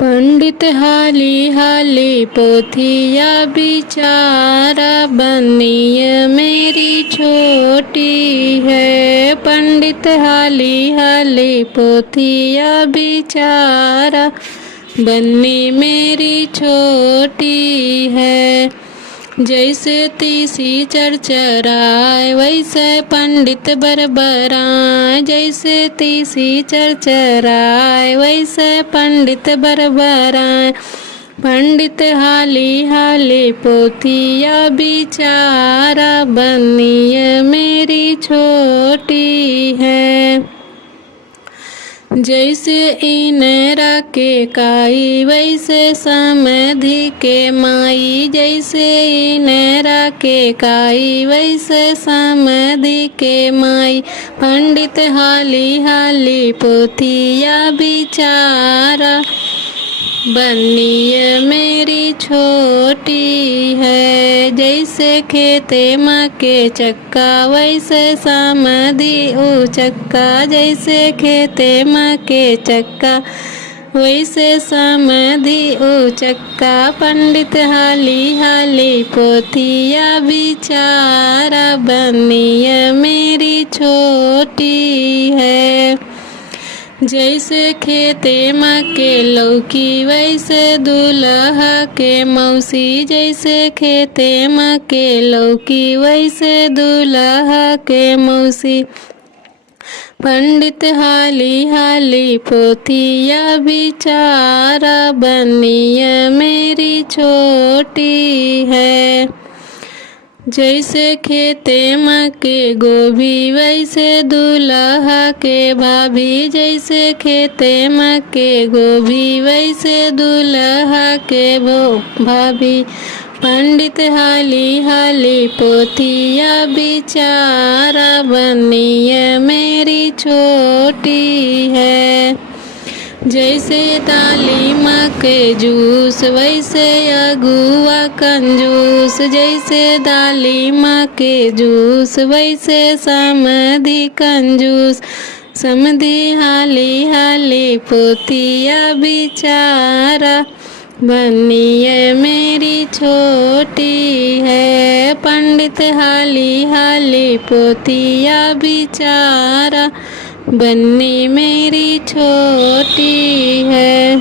पंडित हाली हाली पोथिया बिचारा, बनिए मेरी छोटी है। पंडित हाली हाली पोथिया बिचारा, बन्नी मेरी छोटी है। जैसे तीसी चरचराए वैसे पंडित बरबराए, जैसे तीसी चरचराए वैसे पंडित बरबराए। पंडित हाली हाली पोथिया बिचारा, बनिए मेरी छोटी है। जैसे इनेरा के काई वैसे समधि के माई, जैसे इनेरा के काई वैसे समधि के माई। पंडित हाली हाली पोथिया बिचारा, बनिए मेरी छोटी है। जैसे खेते माँ के चक्का वैसे समधि उचक्का, जैसे खेते माँ के चक्का वैसे समधि उचक्का। पंडित हाली हाली पोथिया बिचारा, बनिए मेरी छोटी है। जैसे खेते माँ के लौकी वैसे दूल्हा के मौसी, जैसे खेते माँ के लौकी वैसे दूल्हा के मौसी। पंडित हाली हाली पोथिया बिचारा, बनिए मेरी छोटी है। जैसे खेते माँ के गोभी वैसे दूल्हा के भाभी, जैसे खेते माँ के गोभी वैसे दूल्हा के भाभी। पंडित हाली हाली पोथिया बिचारा, बनिए मेरी छोटी है। जैसे दाली माँ के जूस वैसे अगुआ कंजूस, जैसे दाली माँ के जूस वैसे समधि कंजूस। समधि हाली हाली पोथिया बिचारा, बनिए मेरी छोटी है। पंडित हाली हाली पोथिया बिचारा, बन्नी मेरी छोटी है।